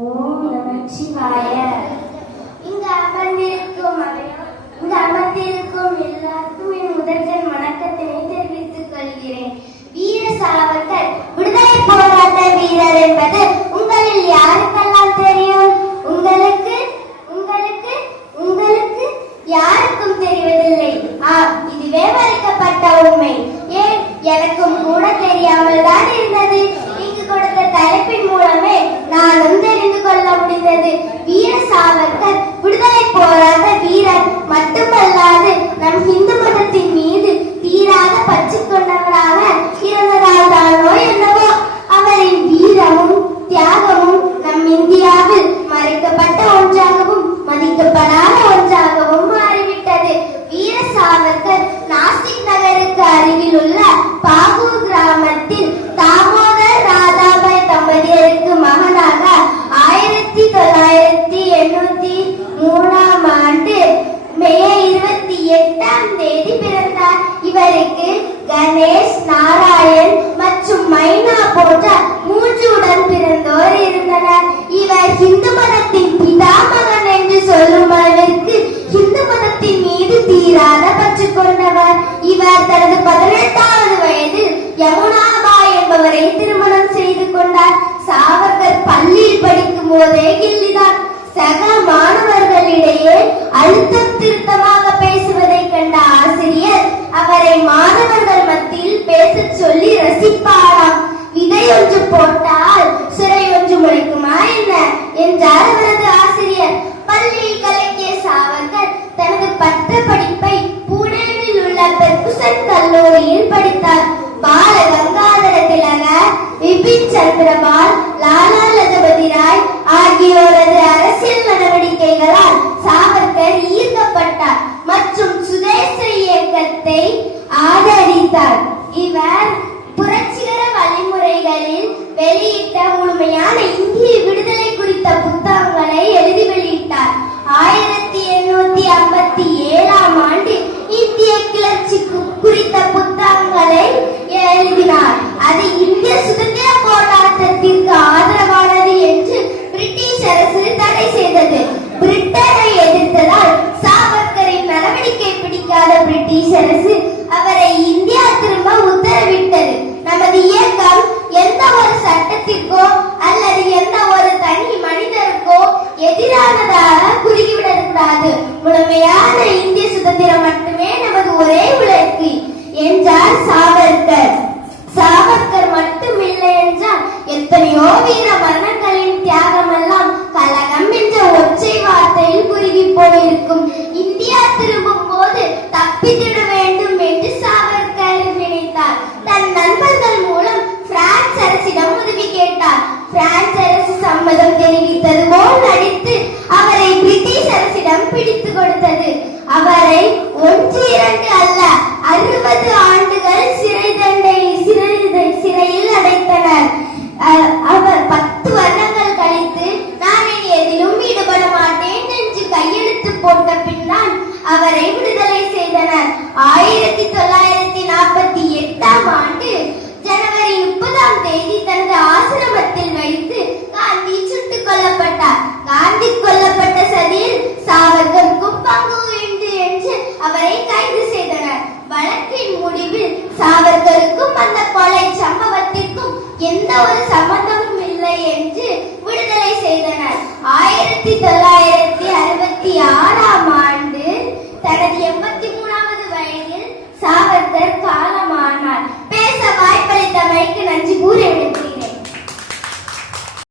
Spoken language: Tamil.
ஓம் நமச்சிவாய. இங்கு அமர்ந்திருக்கும் எல்லாருக்கும் என் முதற்கண் வணக்கத்தினை தெரிவித்துக் கொள்கிறேன். வீர சாவர்கர் விடுதலை போராட்ட வீரர் என்பது உங்களில் யாருக்கெல்லாம் தெரியும்? உங்களுக்கு உங்களுக்கு உங்களுக்கு யாருக்கும் தெரிவதில்லை. இதுவே மறைக்கப்பட்ட உண்மை. ஏன், எனக்கும் கூட தெரியாமல் தான் இருந்தது. இங்கு கொடுத்த தலைப்பின் மூலமே நானும் தெரிந்து கொள்ள முடிந்தது. வீர சாவர்கர் விடுதலை போராட்ட வீரர் மட்டுமல்லாது நம் இந்து மதத்தின் மீது தீராத பற்று கொண்டவராக இருந்ததால் தானோ என்னவோ அவரின் வீரமும் தியாகமும் நம் இந்தியாவில் மறைக்கப்பட்ட ஒன்றாகவும் மதிக்கப்படாத ஒன்றாகவும் மாறிவிட்டது. வீர சாவர்கர் நாசிக் நகருக்கு அருகில் உள்ள பாகூர் கிராமத்தில் தாமோதர் ராதாபாய் தம்பதியருக்கு மகனாக 1983 மே 28 பிறந்தார். இவருக்கு கணேஷ், நாராயண் மற்றும் மைனா போன்ற 3 உடன் பிறந்தோர் இருந்தனர். இவர் இந்து மதத்தின் பிதாமகன் என்று சொல்லும் அளவிற்கு இந்து மதத்தின் மீது தீராத பற்று கொண்டவர். இவர் தனது 18வது வயதில் யமுனாபாய் என்பவரை திருமணம் செய்து கொண்டார். சாவர்கர் பள்ளியில் படிக்கும் போதே கில்லிதான். சக மாணவர்களிடையே அழுத்தம் திருத்தமாக பேசுவதை கண்ட ஆசிரியர் அவரை மாணவர்கள் மத்தியில் பேசச் சொல்லி ரசிப்பாராம். விதை ஒன்று போட்டால் சிறை ஒன்று முளைக்குமா என்ன என்றார் அவரது ஆசிரியர். பள்ளியில் கலக்கிய சாவர்கர் தனது பட்ட படிப்பை புனேவில் உள்ள பெர்குசன் கல்லூரியில் படித்தார். பால கங்காதர திலகர், விபின் சந்திரபால், லாலா லஜபதி ராய் ஆகியோரது அரசியல் நடவடிக்கைகளால் சாவர்கர் ஈர்க்கப்பட்டார் மற்றும் சுதேச இயக்கத்தை ஆதரித்தார். இவர் புரட்சிகர வழிமுறைகளில் வெளியிட்ட முழுமையான இந்திய விடுதலை குறித்த புத்தகங்களை எழுதி வெளியிட்டார். 1857 இந்திய கிளர்ச்சி குறித்த புத்தகங்களை எழுதினார். அது இந்திய சுதந்திர போராட்டத்திற்கு ஆதரவானது என்று பிரிட்டிஷ் அரசு தடை செய்தது. பிரிட்டனை எதிர்த்ததால் சாவர்கரின் நடவடிக்கை பிடிக்காத பிரிட்டிஷ் அரசு அவரை இந்தியா திரும்ப உத்தரவிட்டது. நமது இயக்கம் எந்த ஒரு சட்டத்திற்கோ அல்லது எந்த ஒரு தனி மனிதருக்கோ எதிரானதாக குறுகிவிடக்கூடாது. முழுமையான இந்திய சுதந்திரம் மட்டுமே நமது ஒரே இலக்கு என்றார் சாவர்கர். சாவர்கர் மட்டுமில்லை என்றால் எத்தனையோ வீர மரணங்களின் தியாகம் எல்லாம் கலகம் என்ற ஒற்றை வார்த்தையில் குறுகி போயிருக்கும். இந்தியா திரும்பும் போது தப்பித்திட வேண்டும் என்று சாவர்கர் நினைத்தார். தன் நண்பர்கள் மூலம் பிரான்ஸ் அரசிடம் உதவி கேட்டார். பிரான்ஸ் அரசு சம்மதம் தெரிவித்தது போல் நடித்து அவரை பிரிட்டிஷ் அரசிடம் பிடித்து கொடுத்தது. அவரை 1-2 அல்ல 60 ஆண்டுகள் சிறையில் அடைத்தனர். அவர் 10 வருடங்கள் கழித்து நான் இனி எதிலும் ஈடுபட மாட்டேன் என்று கையெழுத்து போட்ட பின்னால் அவரை விடுதலை செய்தனர். 1948 ஜனவரி 30 தனது ஆசிரமத்தில் வைத்து காந்தி சுட்டுக் கொல்லப்பட்டார். காந்தி கொல்லப்பட்ட சதியில் சாவர்கருக்கும் பங்கு உண்டு என்று அவரை கைது செய்தனர். வழக்கின் முடிவில் சாவர்கருக்கும் அந்த கொலை சம்பவத்திற்கும் எந்த ஒரு சம்பந்தமும் இல்லை என்று விடுதலை செய்தனர். 1966